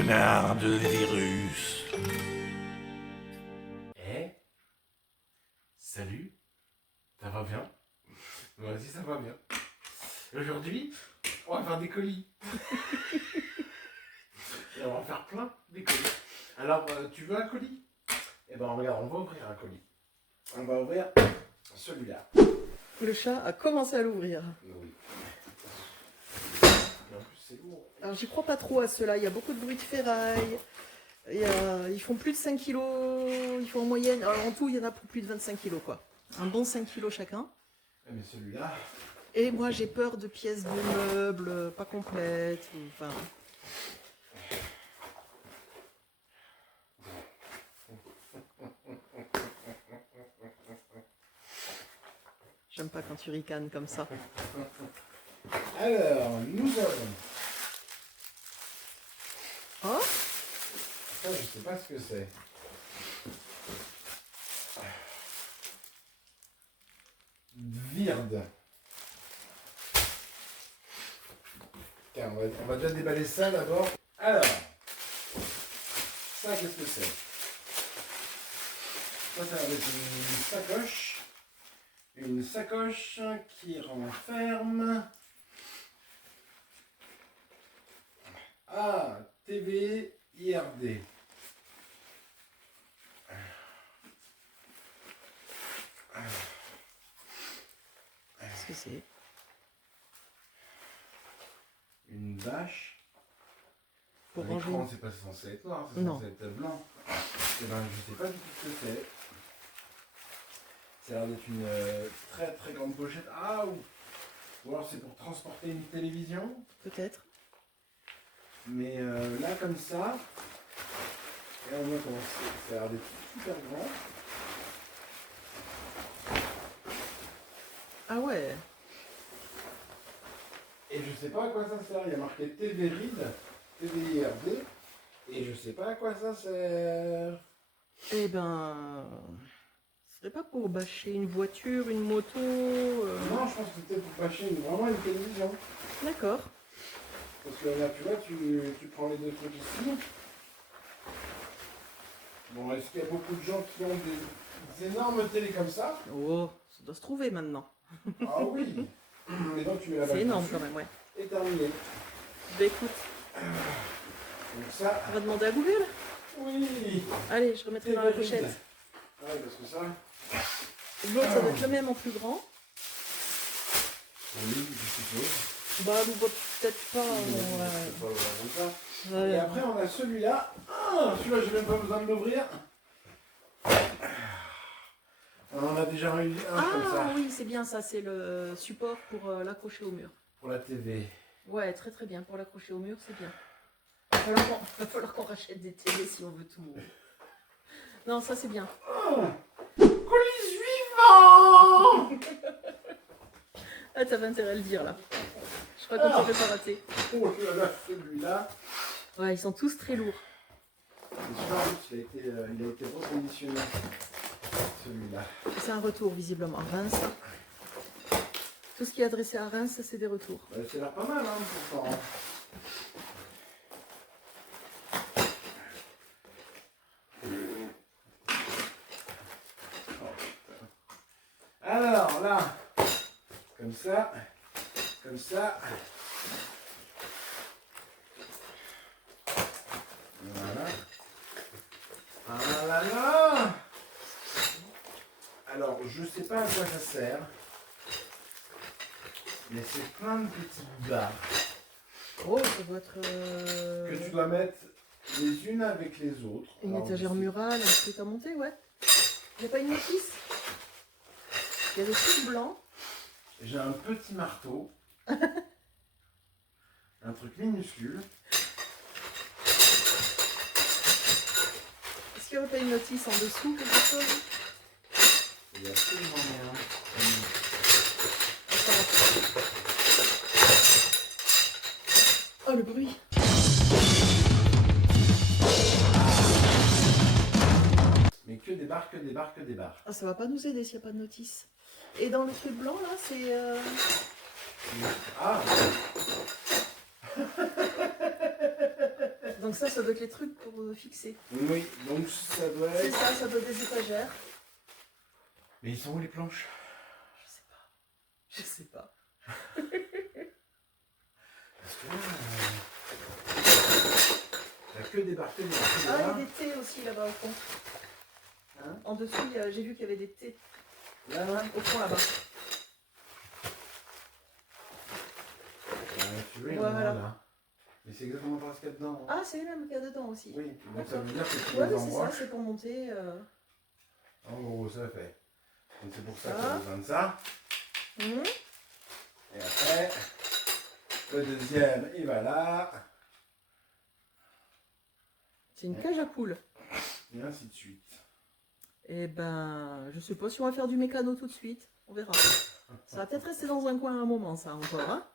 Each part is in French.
connard de virus. Eh, salut, ça va bien? Moi aussi ça va bien. Aujourd'hui, on va faire des colis. Et on va en faire plein des colis. Alors, tu veux un colis? Eh ben regarde, on va ouvrir un colis. On va ouvrir celui-là. Le chat a commencé à l'ouvrir. Oui. Et en plus c'est lourd. Alors j'y crois pas trop à ceux-là, il y a beaucoup de bruit de ferraille. Ils font plus de 5 kilos, ils font en moyenne, alors en tout il y en a pour plus de 25 kilos quoi. Un bon 5 kilos chacun. Mais celui-là, Et moi j'ai peur de pièces de meubles pas complètes. Enfin... J'aime pas quand tu ricanes comme ça. alors nous avons. Oh, Ça, je sais pas ce que c'est. Virde. Tiens, on va déjà déballer ça d'abord. Alors, ça, qu'est-ce que c'est? Ça va être une sacoche. Une sacoche qui renferme. Ah, TV IRD. qu'est-ce que c'est? Une bâche. Pour L'écran, ranger. c'est pas censé être noir, c'est Non. censé être blanc. Et ben, je sais pas du tout ce que c'est. Ça a l'air d'être une très très grande pochette. Ah, ou alors c'est pour transporter une télévision. Peut-être. Mais là, comme ça, et on voit comment ça a l'air d'être super grand. Ah ouais. Et je sais pas à quoi ça sert. Il y a marqué TV RID, TV IRD. Et je sais pas à quoi ça sert. Eh ben... Ce serait pas pour bâcher une voiture, une moto Non, je pense que c'était pour bâcher vraiment une télévision. D'accord. Parce que là, tu vois, tu prends les deux trucs ici. Bon, est-ce qu'il y a beaucoup de gens qui ont des énormes télés comme ça? Oh, ça doit se trouver maintenant. Ah oui. Mais donc tu mets la C'est bâche énorme dessus quand même, ouais. et terminé. Bah écoute, Donc ça, on va demander à Google. oui. Allez, je remettrai dans la TV RID. pochette. Ouais, parce que ça, L'autre, ça doit être le même en plus grand. oui, je suppose. Bah, nous voit peut-être pas. C'est pas vraiment ça. Ouais. Et après, on a celui-là. Ah, celui-là, j'ai même pas besoin de l'ouvrir. On en a déjà eu un comme ça. Ah oui, c'est bien ça, c'est le support pour l'accrocher au mur. Pour la TV. Ouais, très très bien, pour l'accrocher au mur, c'est bien. Va falloir qu'on rachète des télés si on veut tout. Non, ça c'est bien. Oh, colis suivant. Ah, t'avais intérêt à le dire là. Je crois qu'on t'aurait pas raté. Oh là, celui-là. Ouais, ils sont tous très lourds. C'est sûr, il a été reconditionné. Celui-là. C'est un retour visiblement. Reims. Tout ce qui est adressé à Reims, c'est des retours. Bah, c'est l'air pas mal, hein, pourtant. Alors là, comme ça, comme ça. Voilà. Ah là là. Alors, je sais pas à quoi ça sert, mais c'est plein de petites barres Oh, ça doit être que tu dois mettre les unes avec les autres. une Alors, étagère je sais- murale, un truc à monter, ouais. Il n'y a pas une notice? Il y a des trucs blancs. J'ai un petit marteau, un truc minuscule. Est-ce qu'il n'y aurait pas une notice en dessous, quelque chose? Il y a absolument rien. Oh, le bruit! Mais que des barres, que des barres, que des barres. Ah, ça va pas nous aider s'il n'y a pas de notice. Et dans le truc blanc, là, c'est... Ah, Dans Donc ça doit être les trucs pour fixer. Oui, donc ça doit C'est être... ça doit être des étagères. Mais ils sont où les planches? Je sais pas. Je sais pas. Parce que t'as que débarqué de Ah, il y a des thés aussi là-bas au fond. Hein? En dessous, j'ai vu qu'il y avait des thés. Là, Au fond là-bas. tu veux, Voilà. là. Mais c'est exactement pas ce qu'il y a dedans. Hein. Ah, c'est les mêmes qu'il y a dedans aussi. Oui, donc ça veut dire que tu Ouais, les mais c'est ça, embranches. c'est pour monter. En gros, ça fait. Donc c'est pour ça Ah. qu'on a besoin de ça. Hum. Et après, le deuxième, il va là. C'est une cage à poules. Et ainsi de suite. Eh ben, je sais pas si on va faire du mécano tout de suite. On verra. Ça va peut-être rester dans un coin un moment, ça encore. Hein.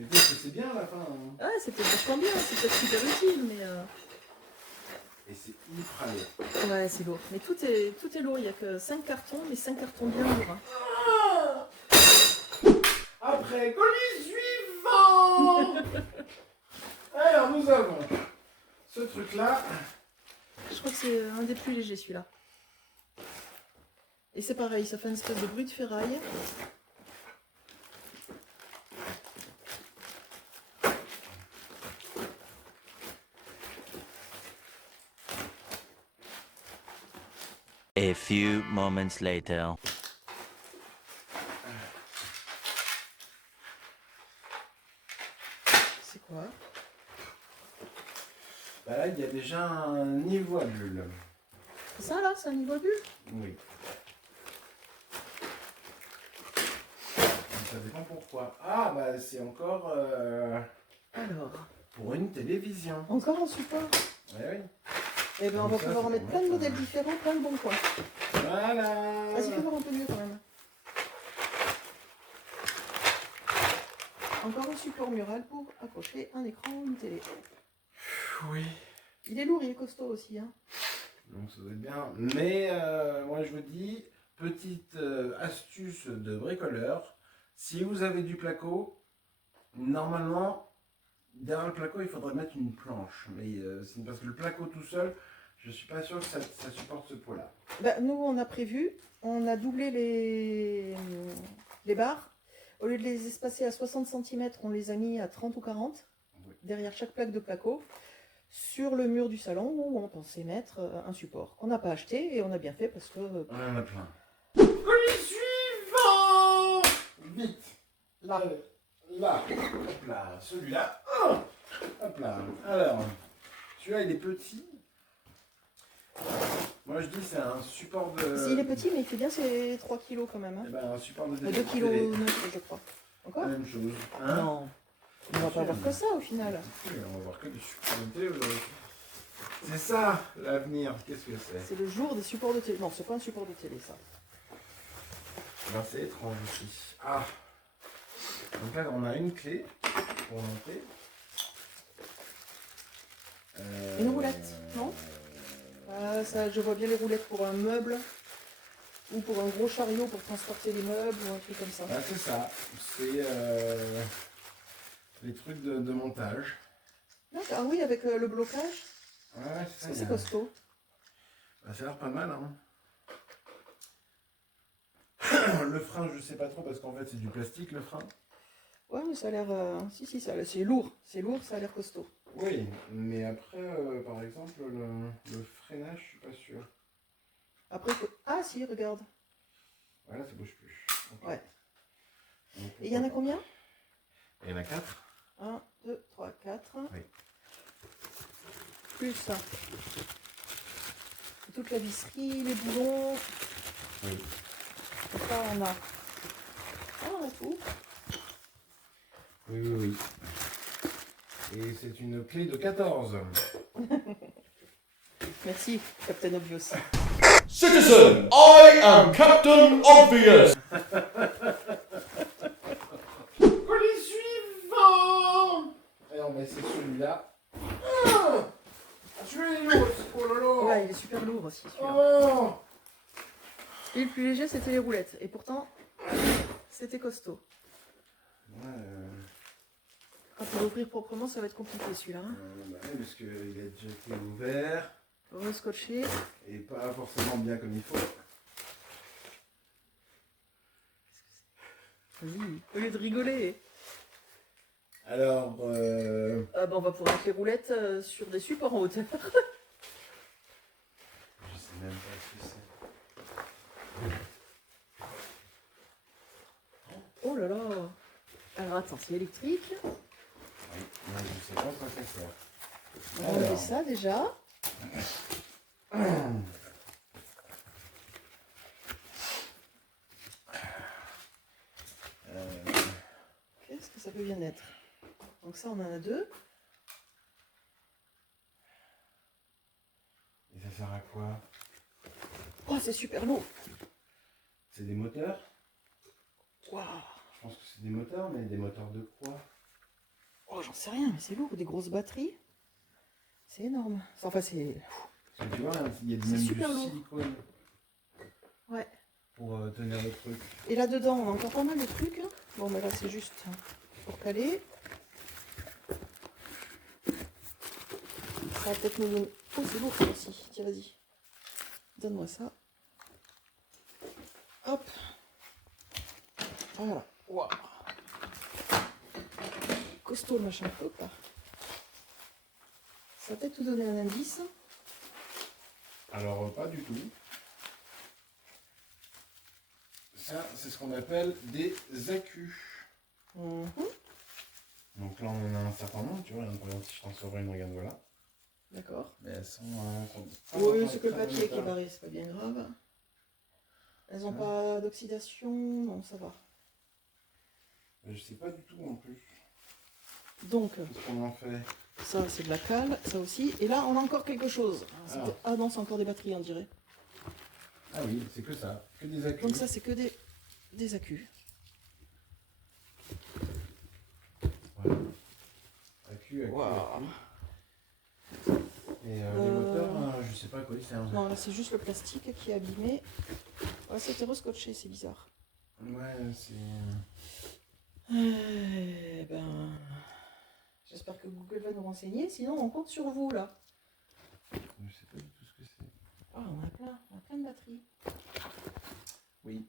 Et peut-être que c'est bien à la fin. Hein. Ah, c'est peut-être vachement bien, c'est peut-être super utile, mais. Et c'est hyper lourd. Ouais, c'est lourd. Mais tout est lourd. Il n'y a que 5 cartons, mais 5 cartons bien lourds. Hein. Après, colis suivant. Alors, nous avons ce truc-là. Je crois que c'est un des plus légers, celui-là. Et c'est pareil, ça fait une espèce de bruit de ferraille. A few moments later. C'est quoi? Bah là, il y a déjà un niveau à bulle. C'est ça là? C'est un niveau bulle? Oui. Ça dépend pourquoi. Ah, bah c'est encore Alors, pour une télévision. encore un support? Ouais, oui. Eh ben, on va Ça, pouvoir en c'est mettre pour plein de mettre, modèles différents, plein de bons coins. Voilà. Vas-y, fais voir un peu mieux quand même. Encore un support mural pour accrocher un écran ou une télé. Oui. Il est lourd, il est costaud aussi. Hein. Donc ça doit être bien. Mais moi je vous dis, petite astuce de bricoleur. Si vous avez du placo, normalement, derrière le placo, il faudrait mettre une planche. Mais c'est parce que le placo tout seul, je suis pas sûr que ça supporte ce poids-là. Bah, nous, on a prévu, on a doublé les barres. Au lieu de les espacer à 60 cm, on les a mis à 30 ou 40, Oui. derrière chaque plaque de placo, sur le mur du salon où on pensait mettre un support qu'on n'a pas acheté et on a bien fait parce que... On en a plein. Colis suivant. Vite. Là. Là. Hop là. Celui-là. Hop là. Alors, celui-là, il est petit. Moi, je dis c'est un support de... Si, il est petit, mais il fait bien ses 3 kg quand même. Hein. Eh ben, un support de 2 télé. kg 9, je crois. Encore La même chose. Hein? Non. On va pas voir que ça au final. Oui, on va voir que des supports de télé aujourd'hui. C'est ça l'avenir. Qu'est-ce que c'est? C'est le jour des supports de télé. Non, c'est pas un support de télé ça. Ben, c'est étrange aussi. Ah. Donc là, on a une clé pour monter. Une roulette, non? Ah, ça, je vois bien les roulettes pour un meuble ou pour un gros chariot pour transporter les meubles ou un truc comme ça. Ah, c'est ça. C'est les trucs de montage. Ah oui, avec le blocage, Ouais, c'est ça. c'est costaud. Bah, ça a l'air pas mal. Hein. Le frein, je sais pas trop parce qu'en fait, c'est du plastique le frein. Ouais, mais ça a l'air... Si, c'est lourd. C'est lourd, ça a l'air costaud. Oui, mais après, par exemple, le freinage, je suis pas sûr. Après, ah si, regarde. Voilà, ça bouge plus. Okay. Ouais. Donc, Et il y en a combien? Il y en a 4. 1, 2, 3, 4. Oui. Plus ça. Toute la visserie, les boulons. Oui. Et ça, on a... Ah, on a tout. Oui, oui, oui. Et c'est une clé de 14. Merci, Captain Obvious. Citizen, I am Captain Obvious. Colis suivant. Et on va essayer celui-là. Ah, celui-là est lourd. Oh là là. Ouais, il est super lourd aussi, celui-là. Oh. Et le plus léger, c'était les roulettes. Et pourtant, c'était costaud. Ouais, Ah, pour l'ouvrir proprement, ça va être compliqué celui-là. Hein. Bah oui, parce qu'il a déjà été ouvert Rescotché. et pas forcément bien comme il faut. Vas-y, au lieu de rigoler. Alors, Ah bah on va pouvoir mettre les roulettes sur des supports en hauteur. je sais même pas ce que c'est. Oh là là. Alors attends, c'est électrique. Oui, moi, je sais pas quoi ça sert. On va enlever Alors. ça déjà. Qu'est-ce que ça peut bien être? Donc ça, on en a deux. Et ça sert à quoi? Oh, c'est super lourd. C'est des moteurs? Waouh. Je pense que c'est des moteurs, mais des moteurs de quoi? Oh, j'en sais rien, mais c'est lourd. Des grosses batteries. C'est énorme. Enfin, c'est... Parce que tu vois, il y a C'est même du super lourd. silicone Ouais. pour tenir le truc. Et là-dedans, on a encore pas mal de trucs. Hein. Bon, mais là, c'est juste pour caler. Ça va peut-être nous donner... Oh, c'est lourd, ça aussi. Tiens, vas-y. Donne-moi ça. Hop. Voilà. Waouh. Costaud, le machin. Hop là. Ça va peut-être nous donner un indice. Alors, pas du tout. Ça, c'est ce qu'on appelle des accus. Mhm. Donc là, on en a un certain nombre, tu vois. Par exemple, si je t'en sors une, regarde, voilà. D'accord. Mais elles sont... Oui, c'est que le papier qui est barré, c'est pas bien grave. Elles n'ont pas d'oxydation, non, ça va. Je sais pas du tout en plus. Donc, Qu'est-ce qu'on en fait? ça c'est de la cale, ça aussi. Et là, on a encore quelque chose. Ah non, c'est encore des batteries, on dirait. Ah oui, c'est que ça. Que des accus. Donc ça, c'est que des accus. Voilà. Accus. Waouh. Et les moteurs, je sais pas à quoi ils servent. Non, là, c'est juste le plastique qui est abîmé. Ouais, c'était rescotché, c'est bizarre. Ouais, c'est... Eh ben... J'espère que Google va nous renseigner, sinon on compte sur vous, là. Je sais pas du tout ce que c'est. Ah, on a plein de batteries. Oui.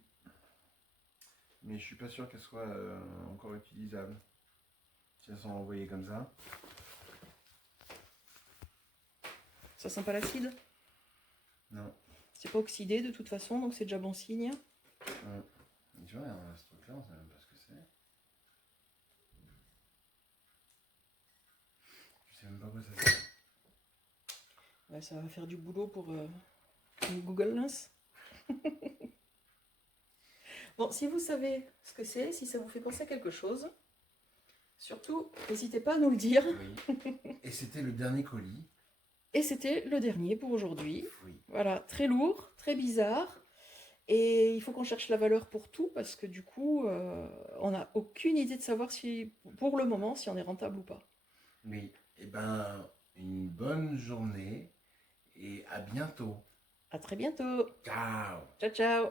Mais je suis pas sûr qu'elles soient encore utilisables. Si elles sont envoyées comme ça. Ça sent pas l'acide? Non. C'est pas oxydé de toute façon, donc c'est déjà bon signe. Tu vois, ce truc-là, on sait même pas ce que c'est. Je sais même pas quoi ça sert. Ouais, ça va faire du boulot pour Google Lens. Bon, si vous savez ce que c'est, si ça vous fait penser à quelque chose, surtout, n'hésitez pas à nous le dire. Oui. Et c'était le dernier colis. Et c'était le dernier pour aujourd'hui. Oui. Voilà, très lourd, très bizarre. Et il faut qu'on cherche la valeur pour tout, parce que du coup, on n'a aucune idée de savoir si, pour le moment, si on est rentable ou pas. Oui. Eh ben, une bonne journée et à bientôt. À très bientôt. Ciao. Ciao, ciao.